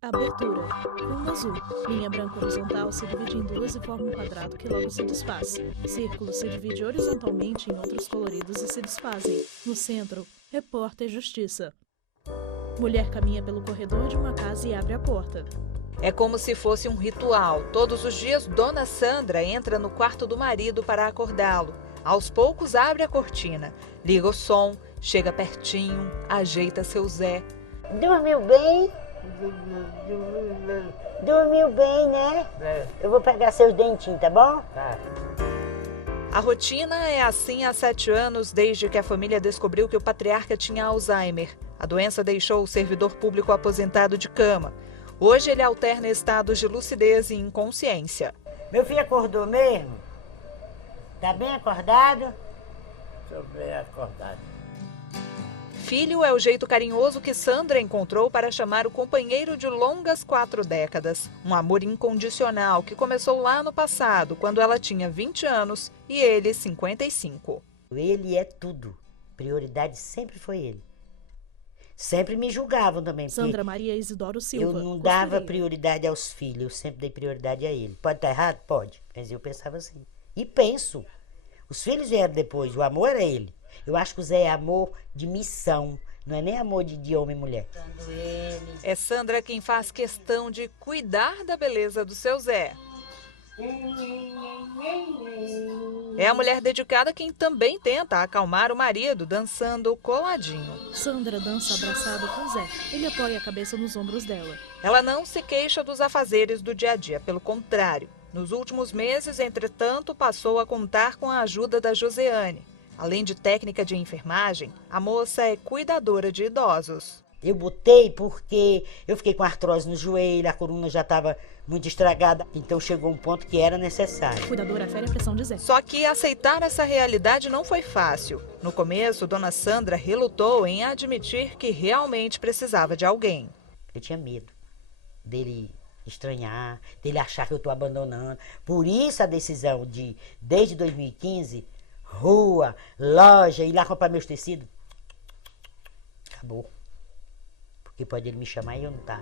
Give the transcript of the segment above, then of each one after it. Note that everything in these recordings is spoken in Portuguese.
Abertura. Fundo azul. Linha branca horizontal se divide em duas e forma um quadrado que logo se desfaz. Círculo se divide horizontalmente em outros coloridos e se desfazem. No centro, repórter Justiça. Mulher caminha pelo corredor de uma casa e abre a porta. É como se fosse um ritual. Todos os dias, Dona Sandra entra no quarto do marido para acordá-lo. Aos poucos, abre a cortina, liga o som, chega pertinho, ajeita seu Zé. Dormiu bem? Dormiu bem, né? Eu vou pegar seus dentinhos, tá bom? Tá. A rotina é assim há 7 anos, desde que a família descobriu que o patriarca tinha Alzheimer. A doença deixou o servidor público aposentado de cama. Hoje ele alterna estados de lucidez e inconsciência. Meu filho acordou mesmo? Tá bem acordado? Tô bem acordado. Filho é o jeito carinhoso que Sandra encontrou para chamar o companheiro de longas 4 décadas. Um amor incondicional que começou lá no passado, quando ela tinha 20 anos e ele 55. Ele é tudo. Prioridade sempre foi ele. Sempre me julgavam também. Sandra Maria Isidoro Silva. Eu não dava prioridade aos filhos, eu sempre dei prioridade a ele. Pode estar errado? Pode. Mas eu pensava assim. E penso. Os filhos vieram depois, o amor era ele. Eu acho que o Zé é amor de missão, não é nem amor de homem e mulher. É Sandra quem faz questão de cuidar da beleza do seu Zé. É a mulher dedicada quem também tenta acalmar o marido, dançando coladinho. Sandra dança abraçada com Zé. Ele apoia a cabeça nos ombros dela. Ela não se queixa dos afazeres do dia a dia, pelo contrário. Nos últimos meses, entretanto, passou a contar com a ajuda da Joseane. Além de técnica de enfermagem, a moça é cuidadora de idosos. Eu botei porque eu fiquei com artrose no joelho, a coluna já estava muito estragada, então chegou um ponto que era necessário. Cuidadora afere a pressão de Zé. Só que aceitar essa realidade não foi fácil. No começo, Dona Sandra relutou em admitir que realmente precisava de alguém. Eu tinha medo dele estranhar, dele achar que eu estou abandonando. Por isso a decisão de, desde 2015, rua, loja, ir lá comprar meus tecidos, acabou. Porque pode ele me chamar e eu não tá.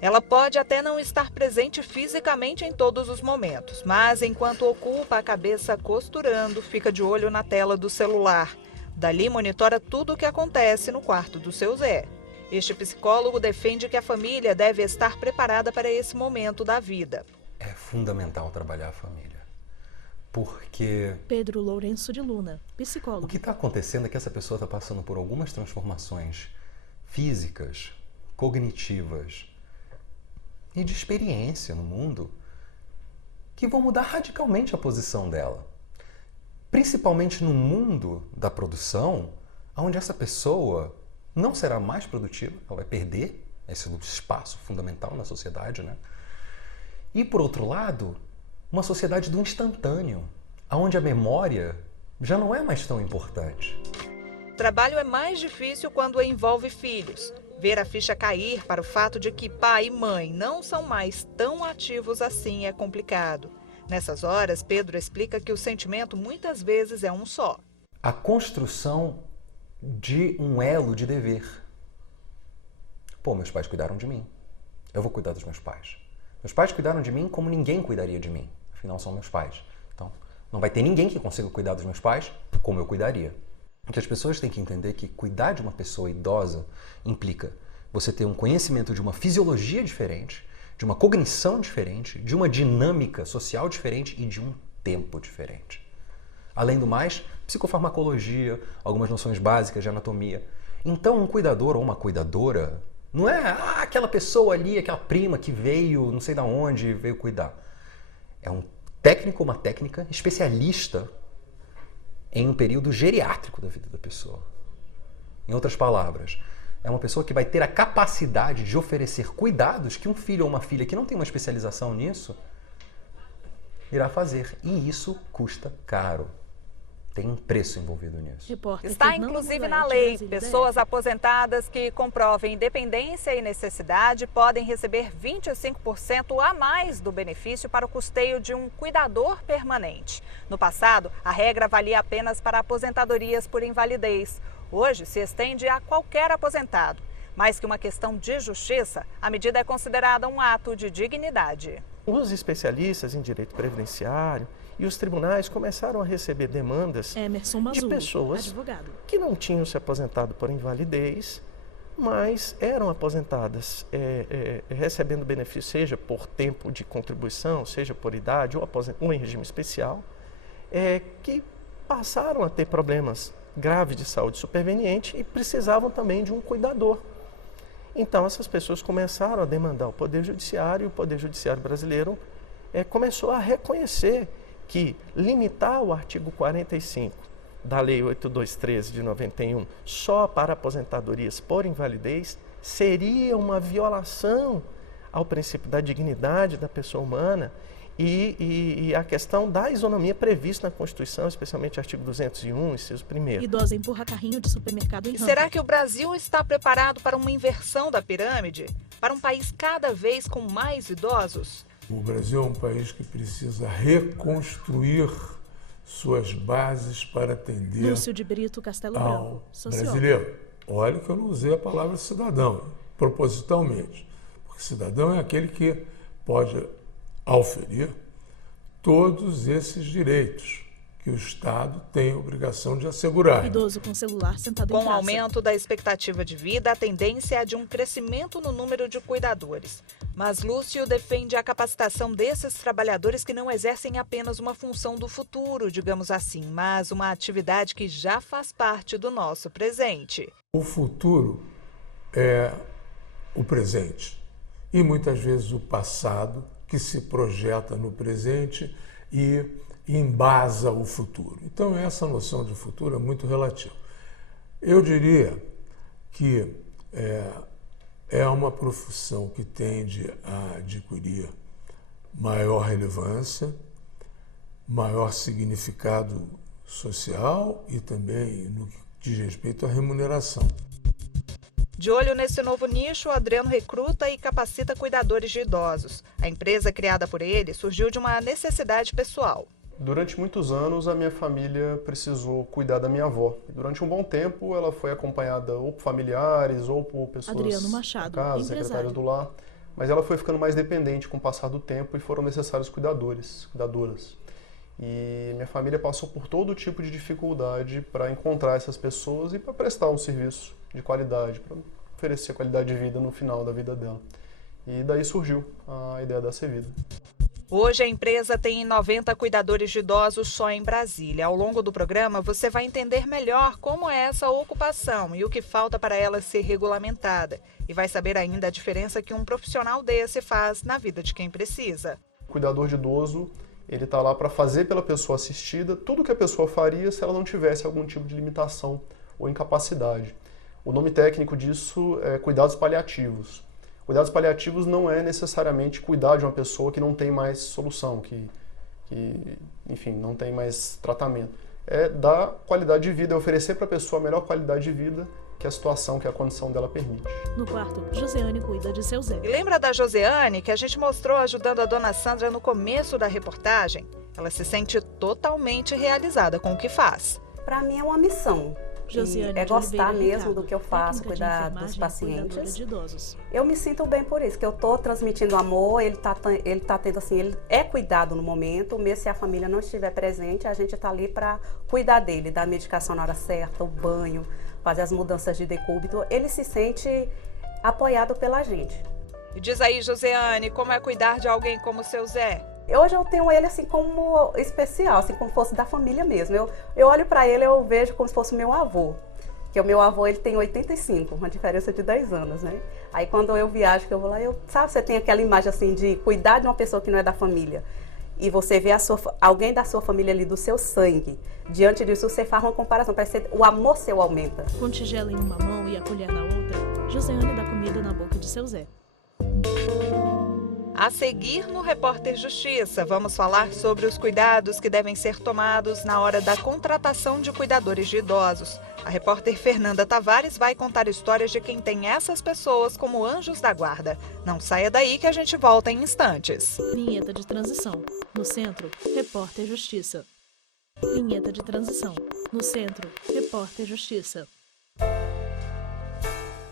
Ela pode até não estar presente fisicamente em todos os momentos, mas enquanto ocupa a cabeça costurando, fica de olho na tela do celular. Dali monitora tudo o que acontece no quarto do seu Zé. Este psicólogo defende que a família deve estar preparada para esse momento da vida. É fundamental trabalhar a família, porque Pedro Lourenço de Luna, psicólogo. o que está acontecendo é que essa pessoa está passando por algumas transformações físicas, cognitivas e de experiência no mundo que vão mudar radicalmente a posição dela. Principalmente no mundo da produção, onde essa pessoa não será mais produtiva, ela vai perder esse espaço fundamental na sociedade, né? E, por outro lado, uma sociedade do instantâneo, onde a memória já não é mais tão importante. O trabalho é mais difícil quando envolve filhos. Ver a ficha cair para o fato de que pai e mãe não são mais tão ativos assim é complicado. Nessas horas, Pedro explica que o sentimento muitas vezes é um só. A construção de um elo de dever. Pô, meus pais cuidaram de mim. Eu vou cuidar dos meus pais. Meus pais cuidaram de mim como ninguém cuidaria de mim. Afinal, são meus pais. Então, não vai ter ninguém que consiga cuidar dos meus pais como eu cuidaria. Porque as pessoas têm que entender que cuidar de uma pessoa idosa implica você ter um conhecimento de uma fisiologia diferente, de uma cognição diferente, de uma dinâmica social diferente e de um tempo diferente. Além do mais, psicofarmacologia, algumas noções básicas de anatomia. Então, um cuidador ou uma cuidadora não é aquela pessoa ali, aquela prima que veio, não sei de onde, veio cuidar. É um técnico ou uma técnica especialista em um período geriátrico da vida da pessoa. Em outras palavras, é uma pessoa que vai ter a capacidade de oferecer cuidados que um filho ou uma filha que não tem uma especialização nisso irá fazer. E isso custa caro. Tem um preço envolvido nisso. Repórter Está Fernando inclusive na Moletti, lei. Brasília, Pessoas DF. aposentadas que comprovem independência e necessidade podem receber 25% a mais do benefício para o custeio de um cuidador permanente. No passado, a regra valia apenas para aposentadorias por invalidez. Hoje se estende a qualquer aposentado. Mais que uma questão de justiça, a medida é considerada um ato de dignidade. Os especialistas em direito previdenciário e os tribunais começaram a receber demandas de pessoas advogado, que não tinham se aposentado por invalidez, mas eram aposentadas recebendo benefício, seja por tempo de contribuição, seja por idade ou em regime especial, que passaram a ter problemas graves de saúde superveniente e precisavam também de um cuidador. Então, essas pessoas começaram a demandar o Poder Judiciário, e o Poder Judiciário brasileiro começou a reconhecer que limitar o artigo 45 da Lei 8213 de 91 só para aposentadorias por invalidez seria uma violação ao princípio da dignidade da pessoa humana e a questão da isonomia prevista na Constituição, especialmente artigo 201, inciso 1º. Idosa empurra carrinho de supermercado em rampa. Será que o Brasil está preparado para uma inversão da pirâmide? Para um país cada vez com mais idosos? O Brasil é um país que precisa reconstruir suas bases para atender Lúcio de Brito Castelo Branco, ao sociólogo. brasileiro. Olha que eu não usei a palavra cidadão, propositalmente. Porque cidadão é aquele que pode auferir todos esses direitos que o Estado tem a obrigação de assegurar. Idoso com celular sentado em Com o praça. aumento da expectativa de vida, a tendência é de um crescimento no número de cuidadores. Mas Lúcio defende a capacitação desses trabalhadores que não exercem apenas uma função do futuro, digamos assim, mas uma atividade que já faz parte do nosso presente. O futuro é o presente e muitas vezes o passado que se projeta no presente e embasa o futuro. Então essa noção de futuro é muito relativa. Eu diria que é uma profissão que tende a adquirir maior relevância, maior significado social e também no que diz respeito à remuneração. De olho nesse novo nicho, o Adriano recruta e capacita cuidadores de idosos. A empresa criada por ele surgiu de uma necessidade pessoal. Durante muitos anos, a minha família precisou cuidar da minha avó. E durante um bom tempo, ela foi acompanhada ou por familiares ou por pessoas Adriano Machado, da casa, empresário. secretários do lar. Mas ela foi ficando mais dependente com o passar do tempo e foram necessários cuidadoras. E minha família passou por todo tipo de dificuldade para encontrar essas pessoas e para prestar um serviço de qualidade, para oferecer qualidade de vida no final da vida dela. E daí surgiu a ideia da Sevida. Hoje a empresa tem 90 cuidadores de idosos só em Brasília. Ao longo do programa você vai entender melhor como é essa ocupação e o que falta para ela ser regulamentada. E vai saber ainda a diferença que um profissional desse faz na vida de quem precisa. O cuidador de idoso, ele está lá para fazer pela pessoa assistida tudo o que a pessoa faria se ela não tivesse algum tipo de limitação ou incapacidade. O nome técnico disso é cuidados paliativos. Cuidados paliativos não é necessariamente cuidar de uma pessoa que não tem mais solução, enfim, não tem mais tratamento. É dar qualidade de vida, é oferecer para a pessoa a melhor qualidade de vida que a situação, que a condição dela permite. No quarto, Joseane cuida de seu Zé. E lembra da Joseane que a gente mostrou ajudando a dona Sandra no começo da reportagem? Ela se sente totalmente realizada com o que faz. Para mim é uma missão. Josiane É gostar Oliveira mesmo Ricardo, do que eu faço, técnica de cuidar enfermagem dos e pacientes. cuidadora de idosos. Eu me sinto bem por isso, que eu estou transmitindo amor, ele tá tendo assim, ele é cuidado no momento, mesmo se a família não estiver presente, a gente está ali para cuidar dele, dar a medicação na hora certa, o banho, fazer as mudanças de decúbito, ele se sente apoiado pela gente. E diz aí, Joseane, como é cuidar de alguém como o seu Zé? Hoje eu tenho ele assim como especial, assim como fosse da família mesmo. Eu olho para ele, eu vejo como se fosse meu avô. Que o meu avô, ele tem 85, uma diferença de 10 anos, né? Aí quando eu viajo, que eu vou lá, sabe, você tem aquela imagem assim de cuidar de uma pessoa que não é da família. E você vê alguém da sua família ali, do seu sangue. Diante disso, você faz uma comparação, parece que o amor seu aumenta. Com tigela em uma mão e a colher na outra, Joseane dá comida na boca de seu Zé. A seguir no Repórter Justiça, vamos falar sobre os cuidados que devem ser tomados na hora da contratação de cuidadores de idosos. A repórter Fernanda Tavares vai contar histórias de quem tem essas pessoas como anjos da guarda. Não saia daí que a gente volta em instantes. Vinheta de transição. No centro, Repórter Justiça. Vinheta de transição. No centro, Repórter Justiça.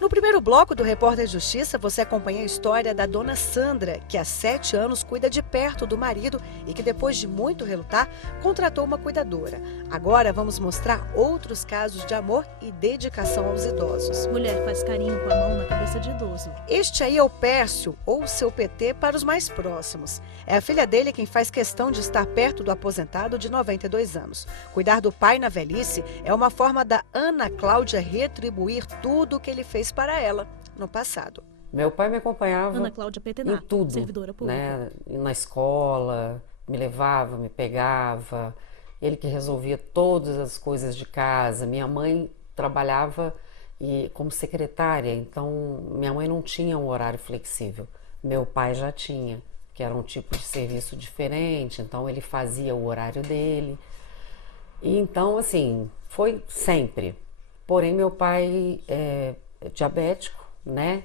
No primeiro bloco do Repórter Justiça, você acompanha a história da dona Sandra, que há 7 anos cuida de perto do marido e que depois de muito relutar, contratou uma cuidadora. Agora vamos mostrar outros casos de amor e dedicação aos idosos. Mulher faz carinho com a mão na cabeça de idoso. Este aí é o Pércio, ou seu PT para os mais próximos. É a filha dele quem faz questão de estar perto do aposentado de 92 anos. Cuidar do pai na velhice é uma forma da Ana Cláudia retribuir tudo o que ele fez para ela no passado. Meu pai me acompanhava Ana Cláudia Petenar, em tudo, servidora pública. né? Na escola, me levava, me pegava, ele que resolvia todas as coisas de casa. Minha mãe trabalhava como secretária, então minha mãe não tinha um horário flexível. Meu pai já tinha, que era um tipo de serviço diferente, então ele fazia o horário dele. E então, assim, foi sempre. Porém, meu pai é diabético, né?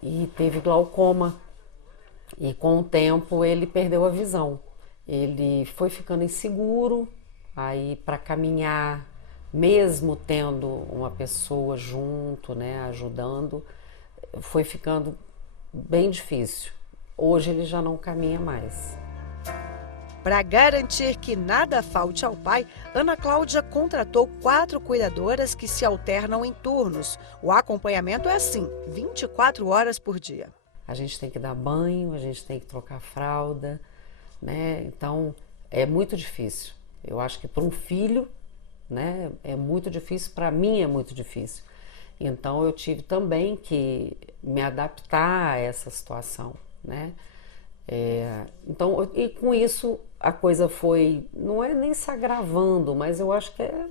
E teve glaucoma. E com o tempo ele perdeu a visão. Ele foi ficando inseguro, aí para caminhar, mesmo tendo uma pessoa junto, né, ajudando, foi ficando bem difícil. Hoje ele já não caminha mais. Para garantir que nada falte ao pai, Ana Cláudia contratou 4 cuidadoras que se alternam em turnos. O acompanhamento é assim, 24 horas por dia. A gente tem que dar banho, a gente tem que trocar fralda, né? Então é muito difícil. Eu acho que para um filho, né, é muito difícil, para mim é muito difícil. Então eu tive também que me adaptar a essa situação, né? Então, e com isso a coisa foi, não é nem se agravando, mas eu acho que é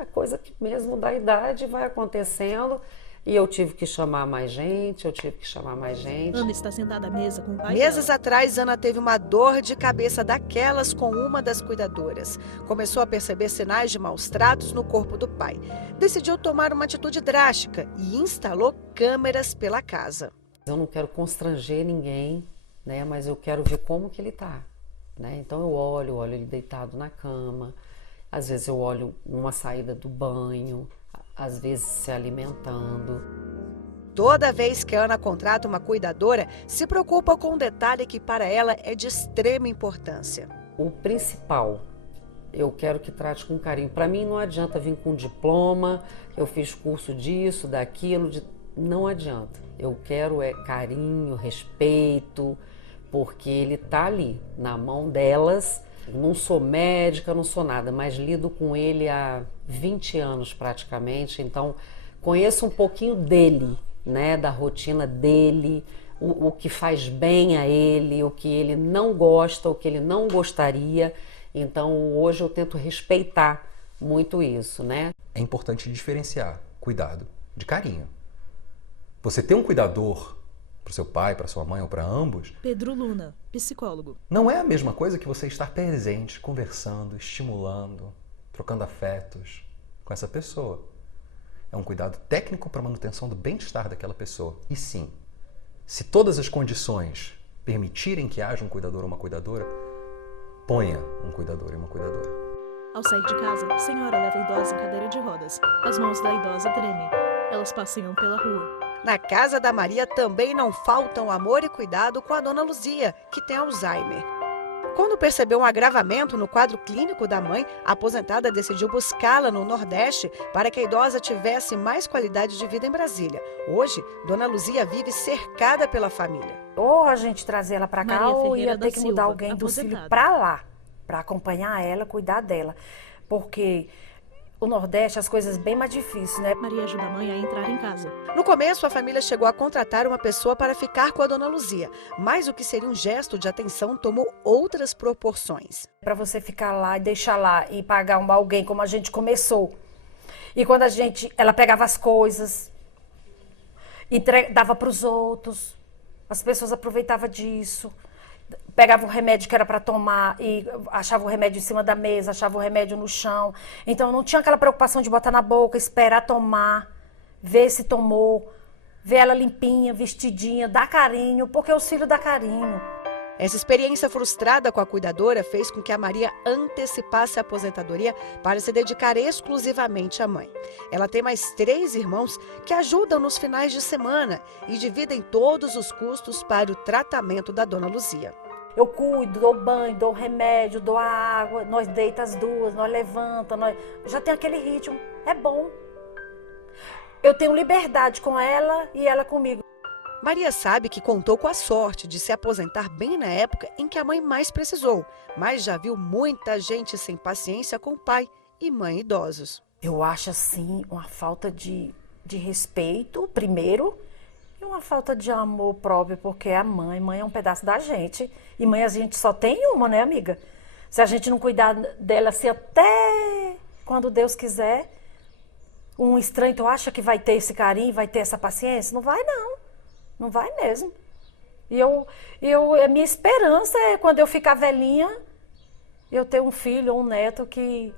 a coisa que mesmo da idade vai acontecendo. E eu tive que chamar mais gente, Ana está sentada à mesa com o pai Meses dela. atrás, Ana teve uma dor de cabeça daquelas com uma das cuidadoras. Começou a perceber sinais de maus tratos no corpo do pai. Decidiu tomar uma atitude drástica e instalou câmeras pela casa. Eu não quero constranger ninguém, né? Mas eu quero ver como que ele tá, né? Então eu olho ele deitado na cama, às vezes eu olho numa saída do banho, às vezes se alimentando. Toda vez que a Ana contrata uma cuidadora, se preocupa com um detalhe que para ela é de extrema importância. O principal, eu quero que trate com carinho. Para mim não adianta vir com diploma, eu fiz curso disso, daquilo, não adianta. Eu quero carinho, respeito, porque ele tá ali, na mão delas. Não sou médica, não sou nada, mas lido com ele há 20 anos praticamente, então conheço um pouquinho dele, né, da rotina dele, o que faz bem a ele, o que ele não gosta, o que ele não gostaria. Então hoje eu tento respeitar muito isso, né? É importante diferenciar cuidado de carinho. Você ter um cuidador para o seu pai, para sua mãe ou para ambos, Pedro Luna, psicólogo. não é a mesma coisa que você estar presente, conversando, estimulando, trocando afetos com essa pessoa. É um cuidado técnico para a manutenção do bem-estar daquela pessoa. E sim, se todas as condições permitirem que haja um cuidador ou uma cuidadora, ponha um cuidador e uma cuidadora. Ao sair de casa, a senhora leva a idosa em cadeira de rodas. As mãos da idosa tremem. Elas passeiam pela rua. Na casa da Maria também não faltam amor e cuidado com a dona Luzia, que tem Alzheimer. Quando percebeu um agravamento no quadro clínico da mãe, a aposentada decidiu buscá-la no Nordeste para que a idosa tivesse mais qualidade de vida em Brasília. Hoje, dona Luzia vive cercada pela família. Ou a gente trazer ela para cá, Maria ou Ferreira ia da ter que mudar Silva, alguém dos filhos aposentada. para lá, para acompanhar ela, cuidar dela. Porque o Nordeste, as coisas bem mais difíceis, né? Maria ajuda a mãe a entrar em casa. No começo, a família chegou a contratar uma pessoa para ficar com a dona Luzia, mas o que seria um gesto de atenção tomou outras proporções. Para você ficar lá e deixar lá e pagar alguém como a gente começou. E quando ela pegava as coisas, dava para os outros, as pessoas aproveitavam disso. Pegava o remédio que era para tomar e achava o remédio em cima da mesa, achava o remédio no chão. Então não tinha aquela preocupação de botar na boca, esperar tomar, ver se tomou, ver ela limpinha, vestidinha, dar carinho, porque os filhos dão carinho. Essa experiência frustrada com a cuidadora fez com que a Maria antecipasse a aposentadoria para se dedicar exclusivamente à mãe. Ela tem mais 3 irmãos que ajudam nos finais de semana e dividem todos os custos para o tratamento da dona Luzia. Eu cuido, dou banho, dou remédio, dou a água, nós deita as duas, nós levanta, nós já tem aquele ritmo, é bom. Eu tenho liberdade com ela e ela comigo. Maria sabe que contou com a sorte de se aposentar bem na época em que a mãe mais precisou, mas já viu muita gente sem paciência com pai e mãe idosos. Eu acho assim uma falta de respeito, primeiro, e uma falta de amor próprio, porque a mãe é um pedaço da gente, e mãe a gente só tem uma, né, amiga? Se a gente não cuidar dela assim até quando Deus quiser, um estranho, tu acha que vai ter esse carinho, vai ter essa paciência? Não vai, não. Não vai mesmo. A minha esperança é quando eu ficar velhinha, eu ter um filho ou um neto que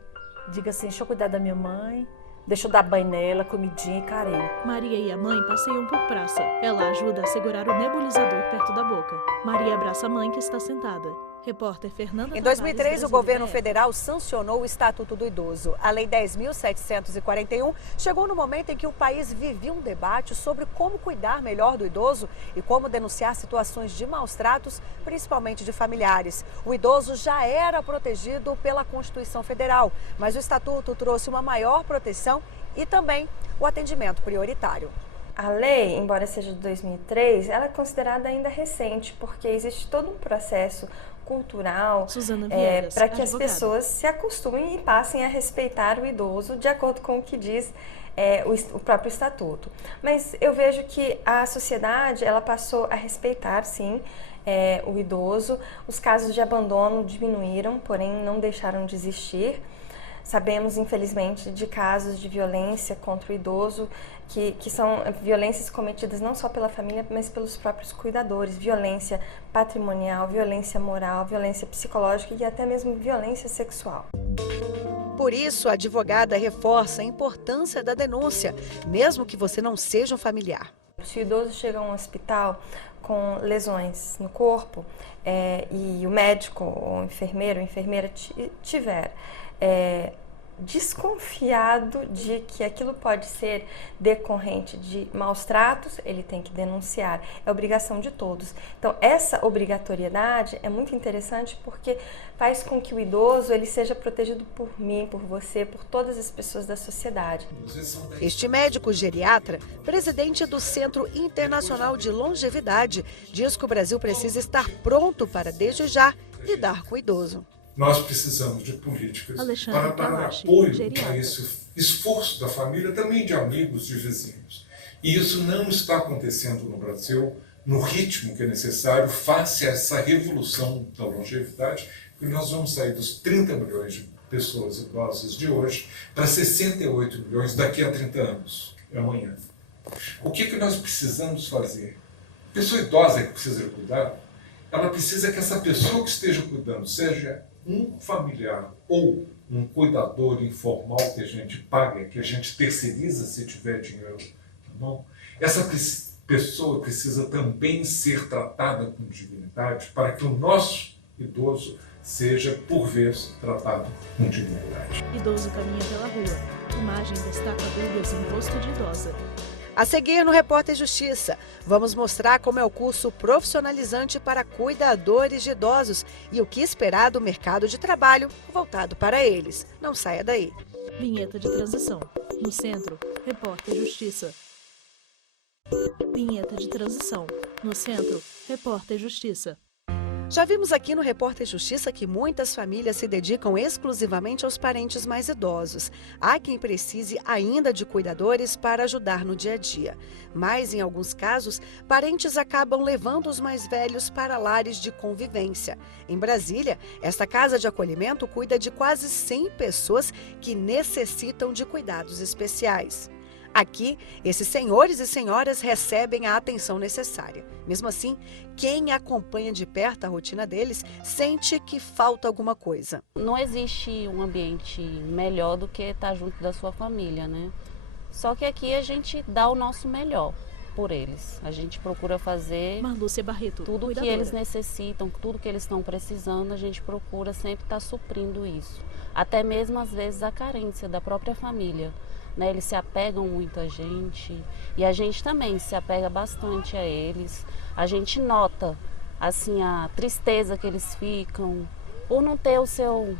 diga assim, deixa eu cuidar da minha mãe, deixa eu dar banho nela, comidinha e carinho. Maria e a mãe passeiam por praça. Ela ajuda a segurar o nebulizador perto da boca. Maria abraça a mãe que está sentada. Repórter Fernanda. Em 2003, o governo federal sancionou o Estatuto do Idoso. A Lei 10.741 chegou no momento em que o país vivia um debate sobre como cuidar melhor do idoso e como denunciar situações de maus tratos, principalmente de familiares. O idoso já era protegido pela Constituição Federal, mas o Estatuto trouxe uma maior proteção e também o atendimento prioritário. A lei, embora seja de 2003, ela é considerada ainda recente, porque existe todo um processo cultural para que as pessoas se acostumem e passem a respeitar o idoso de acordo com o que diz o próprio estatuto. Mas eu vejo que a sociedade ela passou a respeitar, sim, o idoso. Os casos de abandono diminuíram, porém não deixaram de existir. Sabemos, infelizmente, de casos de violência contra o idoso, que são violências cometidas não só pela família, mas pelos próprios cuidadores. Violência patrimonial, violência moral, violência psicológica e até mesmo violência sexual. Por isso, a advogada reforça a importância da denúncia, mesmo que você não seja um familiar. Se o idoso chega a um hospital com lesões no corpo e o médico ou enfermeiro ou enfermeira tiver desconfiado de que aquilo pode ser decorrente de maus tratos, ele tem que denunciar. É obrigação de todos. Então, essa obrigatoriedade é muito interessante porque faz com que o idoso ele seja protegido por mim, por você, por todas as pessoas da sociedade. Este médico geriatra, presidente do Centro Internacional de Longevidade, diz que o Brasil precisa estar pronto para, desde já, lidar com o idoso. Nós precisamos de políticas para dar apoio a esse esforço da família, também de amigos, de vizinhos. E isso não está acontecendo no Brasil no ritmo que é necessário face a essa revolução da longevidade, porque nós vamos sair dos 30 milhões de pessoas idosas de hoje para 68 milhões daqui a 30 anos, amanhã. O que nós precisamos fazer? A pessoa idosa que precisa de cuidado, ela precisa que essa pessoa que esteja cuidando seja um familiar ou um cuidador informal que a gente paga, que a gente terceiriza se tiver dinheiro, tá bom? Essa pessoa precisa também ser tratada com dignidade para que o nosso idoso seja, por vez, tratado com dignidade. Idoso caminha pela rua. Imagem destaca dúvidas em rosto de idosa. A seguir no Repórter Justiça, vamos mostrar como é o curso profissionalizante para cuidadores de idosos e o que esperar do mercado de trabalho voltado para eles. Não saia daí. Vinheta de transição. No centro, Repórter Justiça. Vinheta de transição. No centro, Repórter Justiça. Já vimos aqui no Repórter Justiça que muitas famílias se dedicam exclusivamente aos parentes mais idosos. Há quem precise ainda de cuidadores para ajudar no dia a dia. Mas, em alguns casos, parentes acabam levando os mais velhos para lares de convivência. Em Brasília, esta casa de acolhimento cuida de quase 100 pessoas que necessitam de cuidados especiais. Aqui, esses senhores e senhoras recebem a atenção necessária. Mesmo assim, quem acompanha de perto a rotina deles sente que falta alguma coisa. Não existe um ambiente melhor do que estar junto da sua família, né? Só que aqui a gente dá o nosso melhor. por eles. A gente procura fazer Marlúcia Barreto, tudo que cuidadora. eles necessitam, tudo que eles estão precisando, a gente procura sempre estar suprindo isso. Até mesmo, às vezes, a carência da própria família. Né? Eles se apegam muito a gente e a gente também se apega bastante a eles. A gente nota assim, a tristeza que eles ficam por não ter o seu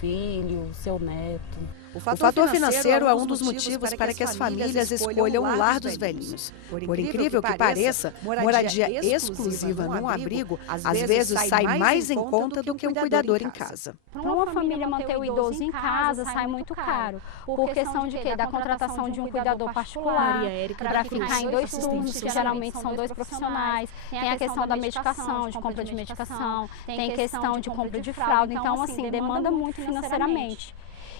filho, o seu neto. O fator financeiro é um dos motivos para que as famílias escolham o lar dos velhinhos. Por incrível que pareça, moradia exclusiva num abrigo às vezes sai mais em conta do que um cuidador em casa. Para uma família manter o idoso em casa sai muito caro, por questão de quê? Da contratação de um cuidador particular, para ficar em 2 turnos, que geralmente são 2 profissionais. Tem a questão da medicação, de compra de medicação, tem questão de compra de fralda, então assim, demanda muito financeiramente.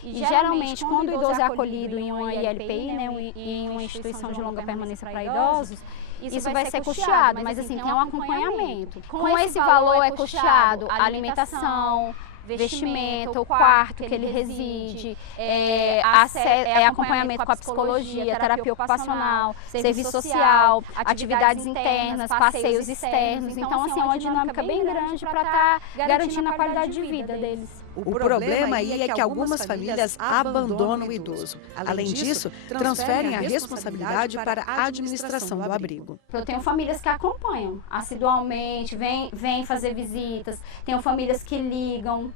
E geralmente, quando o idoso é acolhido em uma ILPI, né, em uma instituição de longa permanência para idosos, isso vai ser custeado, mas assim, tem um acompanhamento. Com esse valor é custeado a alimentação, vestimenta, o quarto que ele reside, acompanhamento com a psicologia, terapia ocupacional, serviço social, atividades internas, passeios externos. Então, assim, é uma dinâmica bem grande para estar garantindo a qualidade de vida deles. O problema aí é que algumas famílias abandonam o idoso. Além disso, transferem a responsabilidade para a administração do abrigo. Eu tenho famílias que acompanham assiduamente, vêm fazer visitas, tenho famílias que ligam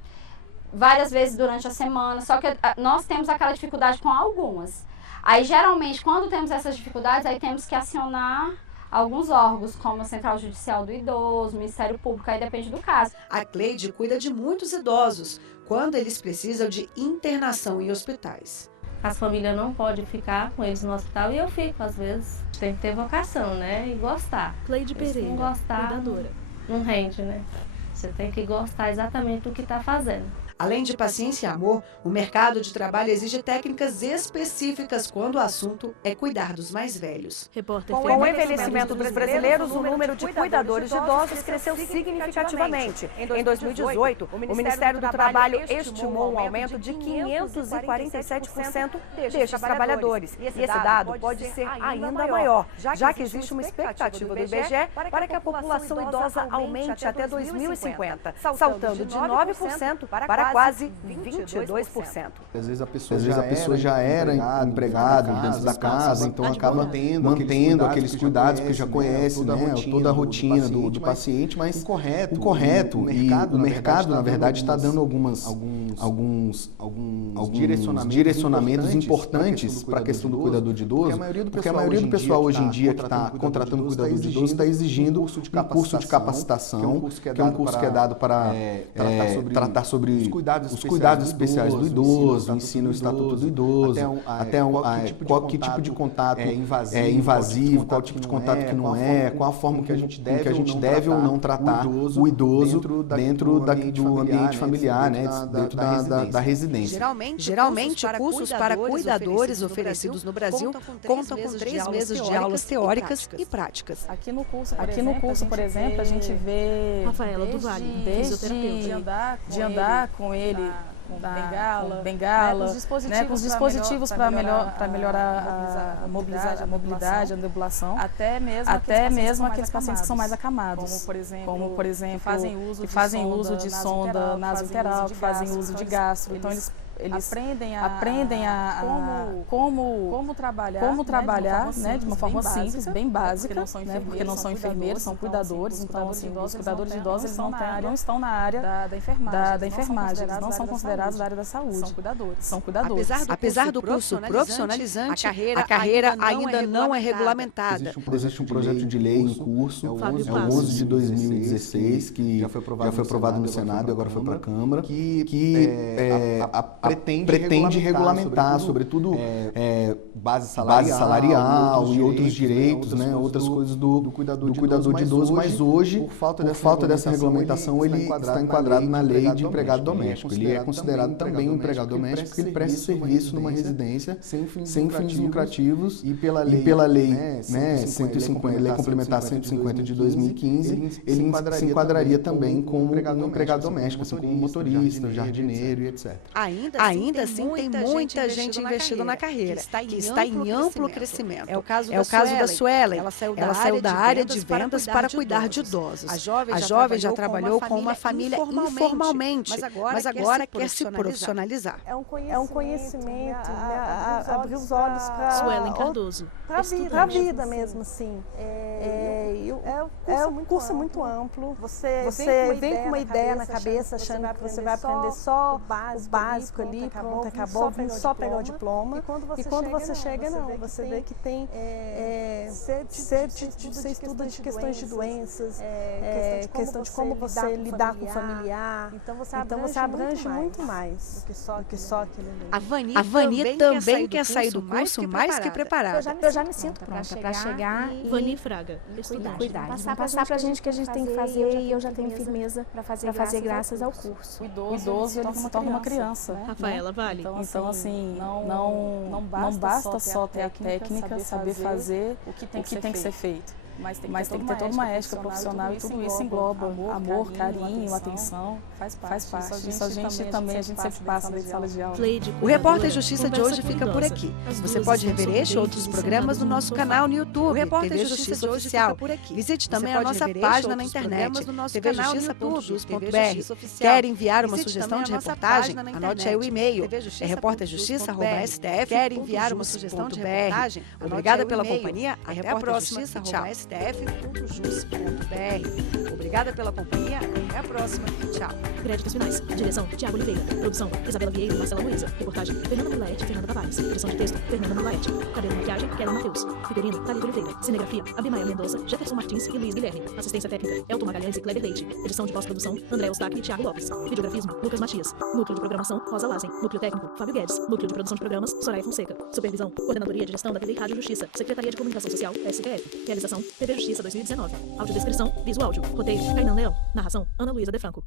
várias vezes durante a semana, só que nós temos aquela dificuldade com algumas. Aí, geralmente, quando temos essas dificuldades, aí temos que acionar alguns órgãos, como a Central Judicial do Idoso, o Ministério Público, aí depende do caso. A Cleide cuida de muitos idosos, quando eles precisam de internação em hospitais. As famílias não podem ficar com eles no hospital e eu fico, às vezes. Tem que ter vocação, né? E gostar. Cleide Pereira, se não gostar, cuidadora. Não rende, né? Você tem que gostar exatamente do que está fazendo. Além de paciência e amor, o mercado de trabalho exige técnicas específicas quando o assunto é cuidar dos mais velhos. Com o envelhecimento dos brasileiros, o número de cuidadores de idosos cresceu significativamente. Em 2018, o Ministério do Trabalho estimou um aumento de 547% destes trabalhadores. E esse dado pode ser ainda maior, já que existe uma expectativa do IBGE para que a população idosa aumente até 2050, saltando de 9% para quase 22%. Às vezes a pessoa já era empregado dentro da casa, então acaba mantendo aqueles cuidados, porque já conhece, né, toda a rotina do paciente, mas incorreto. E o mercado, na verdade, está dando alguns direcionamentos importantes para a questão do cuidador de idoso, porque a maioria do pessoal hoje em dia que está contratando cuidador de idoso está exigindo um curso de capacitação, que é um curso que é dado para tratar sobre os cuidados especiais do idoso, ensina o estatuto do idoso, até que tipo de contato é invasivo, qual tipo de contato que não é, qual a forma que a gente deve ou não tratar o idoso dentro do ambiente familiar, né, dentro da residência. Geralmente, cursos para cuidadores oferecidos no Brasil contam com 3 meses de aulas teóricas e práticas. Aqui no curso, por exemplo, a gente vê Rafaela do Vale, fisioterapeuta, de andar com ele bengala, com os dispositivos para melhorar a mobilidade, a deambulação, até mesmo aqueles pacientes que são mais acamados, como por exemplo, que fazem uso de sonda nasointeral, que fazem uso de gastro, então eles aprendem como trabalhar, né, de uma forma simples, bem básica, né, porque não são enfermeiros, são cuidadores, então assim, os cuidadores de idosos eles não estão na área da enfermagem, eles não são considerados da área da saúde, são cuidadores. Apesar do curso profissionalizante, a carreira ainda não é regulamentada. Existe um projeto de lei em curso, é o 11 de 2016, que já foi aprovado no Senado e agora foi para a Câmara, que pretende regulamentar, sobretudo base salarial e outros direitos, né, outras coisas do cuidador de idoso, mas hoje, por falta dessa regulamentação, ele está enquadrado na lei de empregado doméstico. Ele é considerado também um empregado doméstico porque ele presta serviço numa residência sem fins lucrativos e pela lei, né, 150, Lei Complementar 150 de 2015, ele se enquadraria também como um empregado doméstico, assim como motorista, jardineiro e etc. Ainda Ainda assim, tem muita gente investindo na carreira, que está em amplo crescimento. É o caso da Suelen. Ela saiu da área de vendas para cuidar de idosos. A jovem já trabalhou com uma família informalmente, mas agora quer se profissionalizar. É um conhecimento, abrir os olhos para a vida mesmo, assim. O curso é muito amplo. Você vem com uma ideia na cabeça, achando que você vai aprender só o básico ali, pronto, acabou, só pegar o diploma. E quando você chega, não, você vê que tem você estuda de questões de doenças, questão de como você lidar com o familiar. Então você abrange muito mais do que só aquele ali. A Vani também quer sair do curso mais que preparada. Eu já me sinto pronta para chegar Vani Fraga, estudante. Passar para a gente o que a gente tem que fazer e eu já tenho firmeza para fazer graças ao curso. O idoso ele se torna uma criança. Rafaela Vale. Então assim, não basta só ter a técnica, saber fazer o que tem que ser feito. Mas tem que ter toda uma ética profissional e tudo isso engloba amor, carinho, atenção, faz parte. Isso a gente sempre passa dentro de sala de aula. O Repórter Justiça de hoje fica por aqui. Você pode rever este e outros programas no nosso canal no YouTube, TV Justiça Oficial. Visite também a nossa página na internet, tvjustiça.jus.br. Quer enviar uma sugestão de reportagem? Anote aí o e-mail, reporterjustiça@stf. Quer enviar uma sugestão de reportagem? Obrigada pela companhia, até a próxima. Tchau. stf.jus.br. Obrigada pela companhia, até a próxima. Tchau. Créditos finais. Direção: Tiago Oliveira. Produção: Isabela Vieira e Marcela Luiza. Reportagem: Fernanda Milaete e Fernanda Tavares. Edição de texto: Fernanda Milaete. Cabelo e maquiagem: Kellen Matheus. Figurino: Thalita Oliveira. Cinegrafia: Abimael Mendonça, Jefferson Martins e Luiz Guilherme. Assistência técnica: Elton Magalhães e Kleber Leite. Edição de pós-produção: André Eustáquio e Thiago Lopes. Videografismo: Lucas Matias. Núcleo de programação: Rosa Lazen. Núcleo técnico: Fábio Guedes. Núcleo de produção de programas: Soraya Fonseca. Supervisão: Coordenadoria de Gestão da TV e Rádio Justiça. Secretaria de Comunicação Social: SPF. Realização: TV Justiça 2019. Audiodescrição: Visual Áudio. Roteiro: Kainan Leão. Narração: Ana Luísa De Franco.